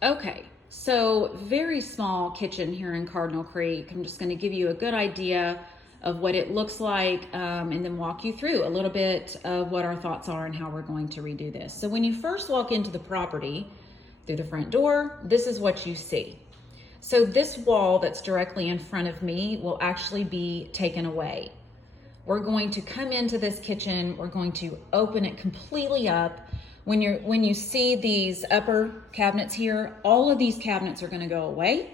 Okay, so very small kitchen here in Cardinal Creek. I'm just going to give you a good idea of what it looks like, and then walk you through a little bit of what our thoughts are and how we're going to redo this. So when you first walk into the property through the front door, this is what you see. So this wall that's directly in front of me will actually be taken away. We're going to come into this kitchen, we're going to open it completely up. When you see these upper cabinets here, all of these cabinets are going to go away.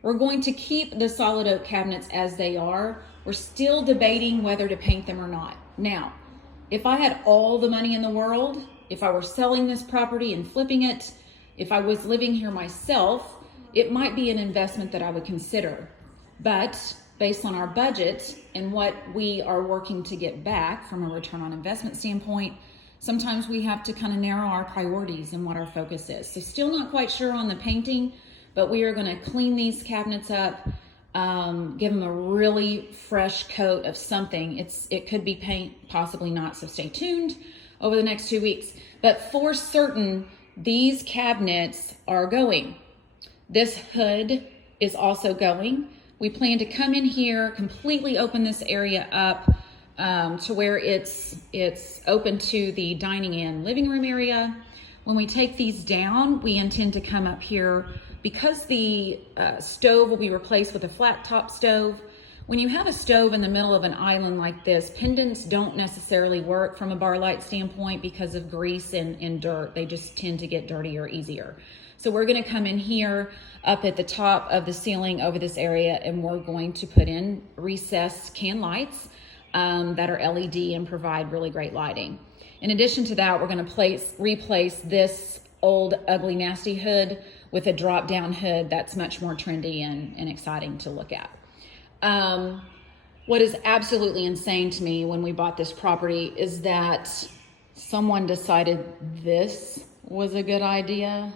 We're going to keep the solid oak cabinets as they are. We're still debating whether to paint them or not. Now, if I had all the money in the world, if I were selling this property and flipping it, if I was living here myself, it might be an investment that I would consider. But based on our budget and what we are working to get back from a return on investment standpoint, sometimes we have to kind of narrow our priorities and what our focus is. So still not quite sure on the painting, but we are going to clean these cabinets up, give them a really fresh coat of something. It could be paint, possibly not, so stay tuned over the next 2 weeks. But for certain, these cabinets are going. This hood is also going. We plan to come in here, completely open this area up to where it's open to the dining and living room area. When we take these down, we intend to come up here because the stove will be replaced with a flat top stove. When you have a stove in the middle of an island like this, pendants don't necessarily work from a bar light standpoint because of grease and dirt. They just tend to get dirtier easier. So we're going to come in here up at the top of the ceiling over this area, and we're going to put in recessed can lights that are LED and provide really great lighting. In addition to that, we're going to replace this old, ugly, nasty hood with a drop-down hood that's much more trendy and exciting to look at. What is absolutely insane to me when we bought this property is that someone decided this was a good idea.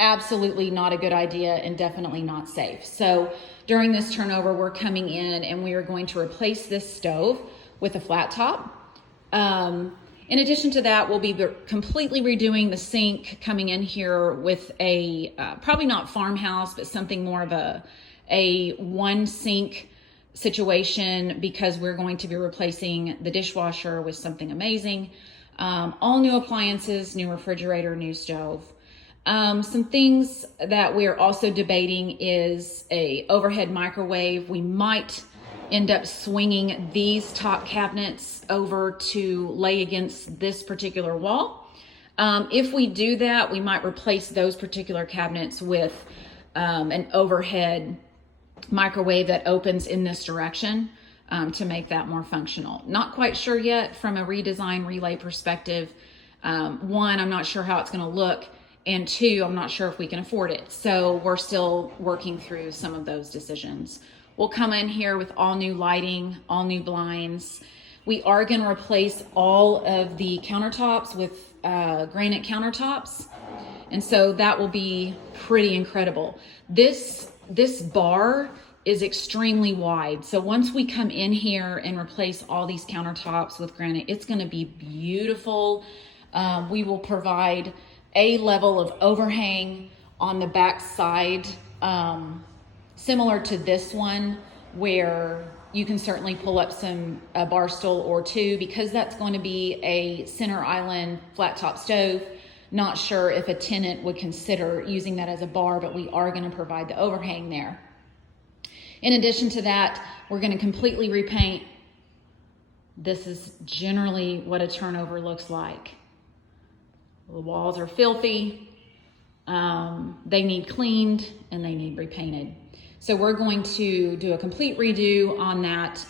Absolutely not a good idea and definitely not safe. So during this turnover, we're coming in and we are going to replace this stove with a flat top. In addition to that, we'll be completely redoing the sink, coming in here with a, probably not farmhouse, but something more of a one sink situation, because we're going to be replacing the dishwasher with something amazing. All new appliances, new refrigerator, new stove. Some things that we're also debating is a overhead microwave. We might end up swinging these top cabinets over to lay against this particular wall. If we do that, we might replace those particular cabinets with an overhead microwave that opens in this direction to make that more functional. Not quite sure yet from a redesign relay perspective. One, I'm not sure how it's going to look. And two, I'm not sure if we can afford it. So we're still working through some of those decisions. We'll come in here with all new lighting, all new blinds. We are going to replace all of the countertops with granite countertops. And so that will be pretty incredible. This bar is extremely wide. So once we come in here and replace all these countertops with granite, it's going to be beautiful. We will provide a level of overhang on the back side, similar to this one, where you can certainly pull up a bar stool or two, because that's going to be a center island flat top stove. Not sure if a tenant would consider using that as a bar, but we are going to provide the overhang there. In addition to that, we're going to completely repaint. This is generally what a turnover looks like. The walls are filthy, they need cleaned, and they need repainted. So we're going to do a complete redo on that.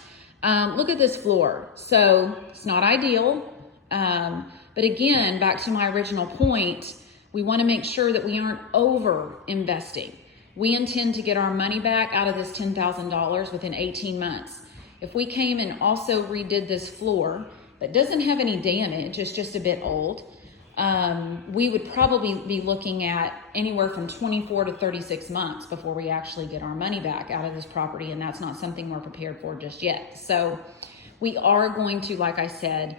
Look at this floor. So it's not ideal, but again, back to my original point, we want to make sure that we aren't over investing. We intend to get our money back out of this $10,000 within 18 months. If we came and also redid this floor that doesn't have any damage, it's just a bit old, we would probably be looking at anywhere from 24 to 36 months before we actually get our money back out of this property, and that's not something we're prepared for just yet. So we are going to, like I said,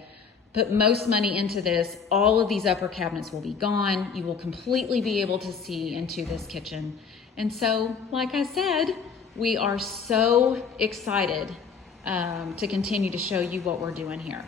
put most money into this, all of these upper cabinets will be gone. You will completely be able to see into this kitchen. And so, like I said, we are so excited to continue to show you what we're doing here.